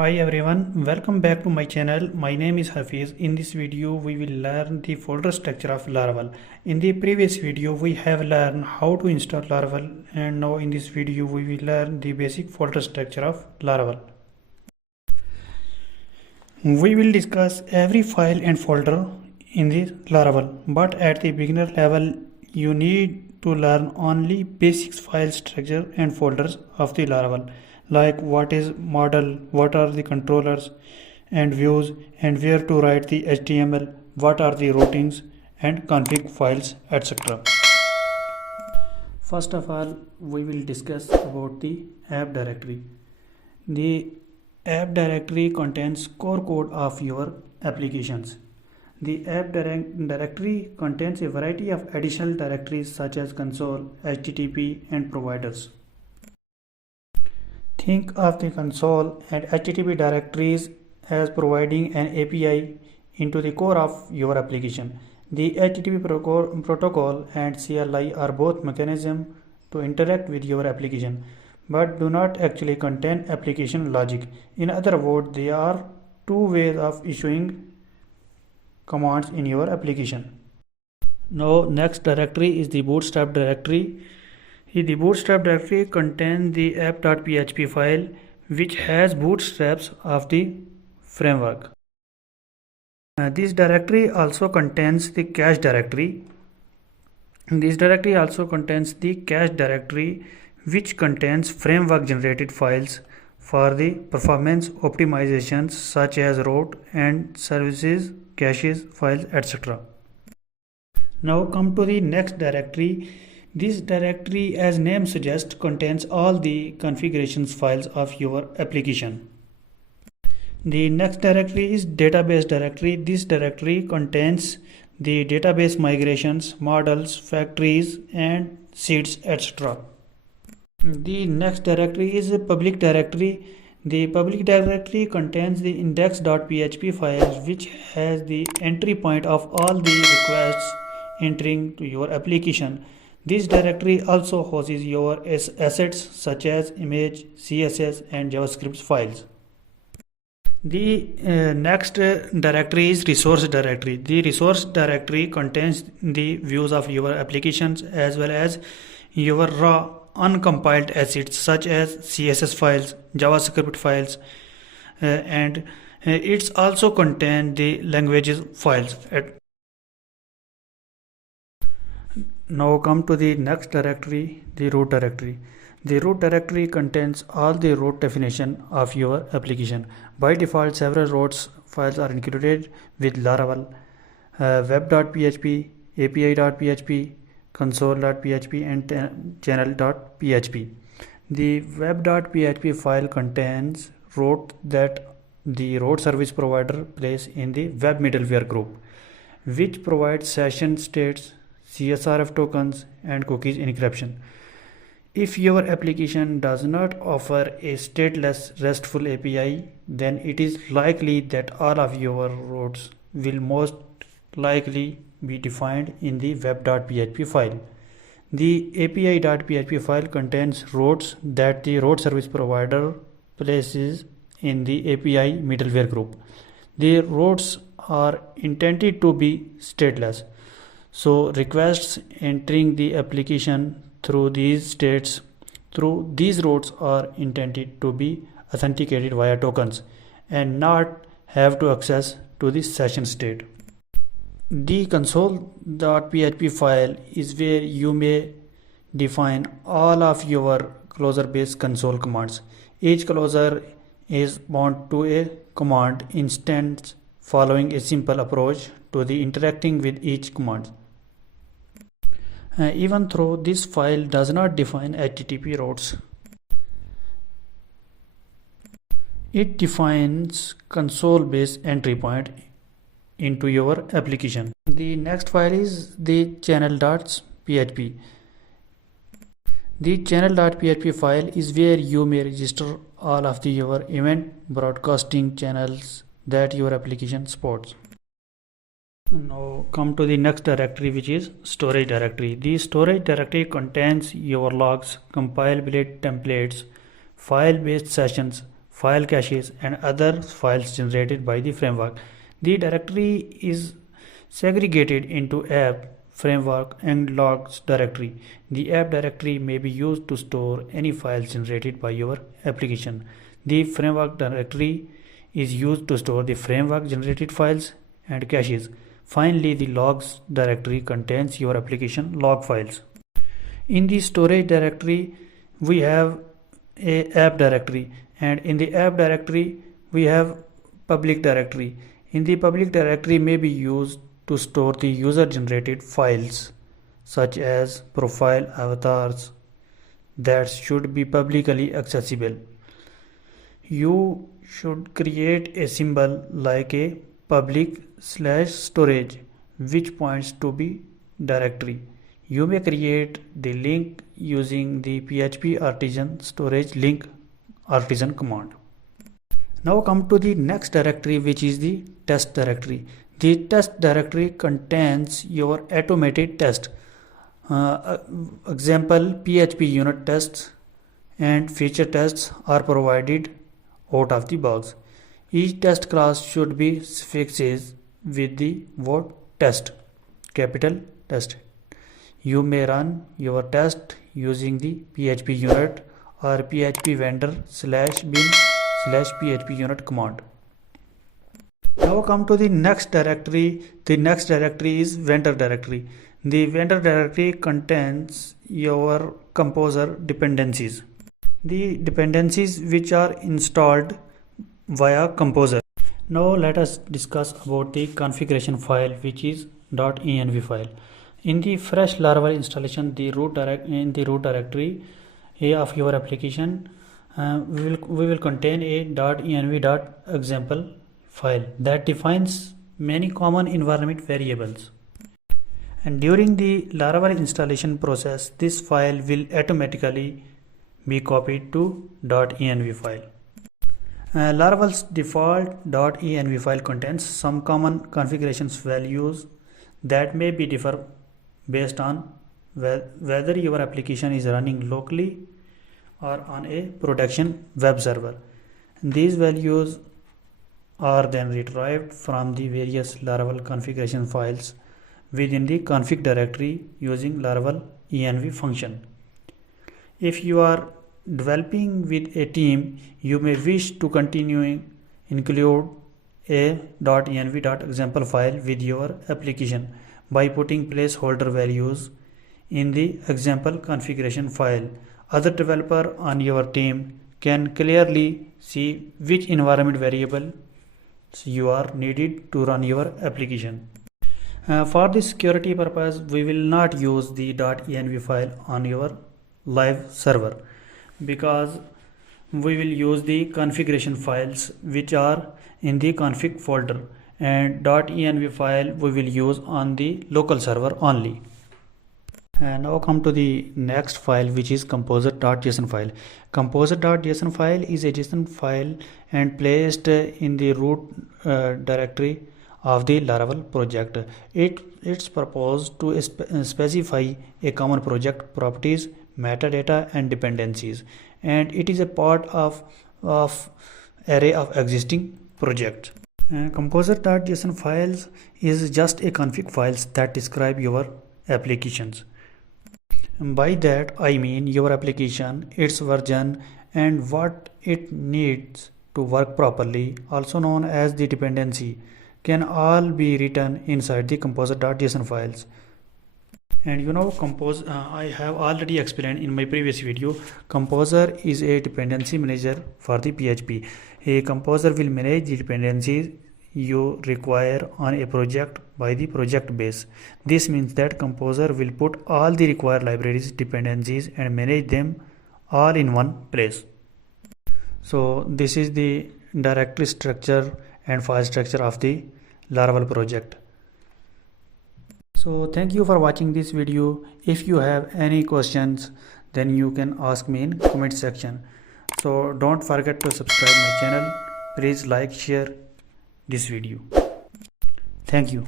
Hi everyone, welcome back to my channel. My name is Hafiz. In this video, we will learn the folder structure of Laravel. In the previous video, we have learned how to install Laravel, and now in this video, we will learn the basic folder structure of Laravel. We will discuss every file and folder in the Laravel, but at the beginner level, you need to learn only basic file structure and folders of the Laravel, like what is model, what are the controllers and views, and where to write the HTML, what are the routines and config files, etc. First of all, we will discuss about the app directory. The app directory contains core code of your applications. The app directory contains a variety of additional directories such as console, HTTP, and providers. Think of the console and HTTP directories as providing an API into the core of your application. The HTTP protocol and CLI are both mechanisms to interact with your application, but do not actually contain application logic. In other words, they are two ways of issuing commands in your application. Now, next directory is the bootstrap directory. The bootstrap directory contains the app.php file which has bootstraps of the framework. This directory also contains the cache directory. This directory also contains the cache directory which contains framework generated files for the performance optimizations such as route and services, caches, files, etc. Now come to the next directory. This directory, as name suggests, contains all the configurations files of your application. The next directory is database directory. This directory contains the database migrations, models, factories, and seeds, etc. The next directory is a public directory. The public directory contains the index.php files which has the entry point of all the requests entering to your application. This directory also houses your assets such as image, CSS, and JavaScript files. The next directory is resource directory. The resource directory contains the views of your applications as well as your raw uncompiled assets such as CSS files, JavaScript files, and it's also contains the languages files. Now come to the next directory, the root directory. The root directory contains all the root definition of your application. By default, several root files are included with Laravel, web.php, api.php, console.php, and channel.php. The web.php file contains route that the route service provider places in the web middleware group, which provides session states, CSRF tokens, and cookies encryption. If your application does not offer a stateless RESTful API, then it is likely that all of your routes will most likely be defined in the web.php file. The api.php file contains routes that the route service provider places in the API middleware group. The routes are intended to be stateless, so requests entering the application through these routes are intended to be authenticated via tokens and not have to access to the session state. The console.php file is where you may define all of your closure-based console commands. Each closure is bound to a command instance following a simple approach to the interacting with each command. Even though this file does not define HTTP routes, it defines console-based entry point into your application. The next file is the channel.php. The channel.php file is where you may register all of your event broadcasting channels that your application supports. Now come to the next directory, which is storage directory. The storage directory contains your logs, compilability templates, file-based sessions, file caches, and other files generated by the framework. The directory is segregated into app, framework, and logs directory. The app directory may be used to store any files generated by your application. The framework directory is used to store the framework generated files and caches. Finally, the logs directory contains your application log files. In the storage directory, we have a app directory, and in the app directory we have public directory. In the public directory may be used to store the user generated files such as profile avatars that should be publicly accessible. You should create a symbol like a public/storage which points to the directory. You may create the link using the PHP artisan storage link artisan command. Now come to the next directory, which is the test directory. The test directory contains your automated test. Example, PHP unit tests and feature tests are provided out of the box. Each test class should be suffixed with the word test, capital test. You may run your test using the PHP unit or PHP vendor/bin/PHP unit command. Now come to the next directory. The next directory is vendor directory. The vendor directory contains your Composer dependencies. The dependencies which are installed via Composer. Now let us discuss about the configuration file, which is .env file. In the fresh Laravel installation, in the root directory of your application, we will contain a .env.example file that defines many common environment variables. And during the Laravel installation process, this file will automatically be copied to .env file. Laravel's default .env file contains some common configurations values that may be differ based on whether your application is running locally or on a production web server. These values are then retrieved from the various Laravel configuration files within the config directory using Laravel env function. If you are developing with a team, you may wish to include a .env.example file with your application by putting placeholder values in the example configuration file. Other developer on your team can clearly see which environment variable you are needed to run your application. For the security purpose, we will not use the .env file on your live server because we will use the configuration files which are in the config folder, and .env file we will use on the local server only. And now come to the next file, which is composer.json file. Composer.json file is a JSON file and placed in the root directory of the Laravel project. It's proposed to specify a common project properties, metadata, and dependencies, and it is a part of array of existing projects. Composer.json files is just a config files that describe your applications. By that I mean your application, its version, and what it needs to work properly, also known as the dependency, can all be written inside the composer.json files. And you know, I have already explained in my previous video, Composer is a dependency manager for the PHP. A Composer will manage the dependencies you require on a project by the project base. This means that Composer will put all the required libraries, dependencies, and manage them all in one place. So this is the directory structure and file structure of the Laravel project. So thank you for watching this video. If you have any questions, then you can ask me in comment section. So don't forget to subscribe my channel. Please like, share this video. Thank you.